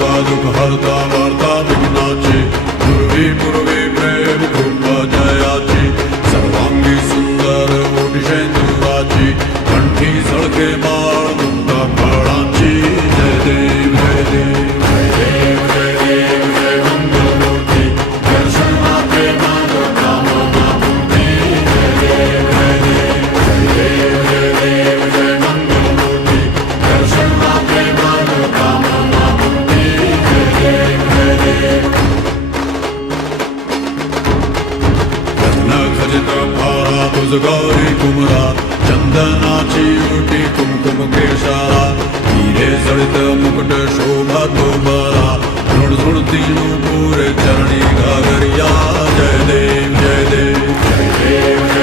दुख हरता वार्ता विघ्नाची पूर्वी पूर्वी प्रेम कृपा जयाची सर्वांगी सुंदर ओटी शेंदुराची कंठी झळके माळ मुक्ता फळाची जय देव जय देव जय देव जय देव जय मंगलमूर्ती दर्शन मात्रे मनोकामना पूर्ती जय देव जय देव जय देव जय देव जय मंगलमूर्ती दर्शन मात्रे मनोकामना पूर्ती जय देव जय देव खजित भारा तुझगारी कुमरा चंदनाची उटी कुमकुम केशारा हिरे जळित मुकुट शोभा तो बरा झुण झुण तीनू पुरे चरणी घागरिया जय देव जय देव जय देव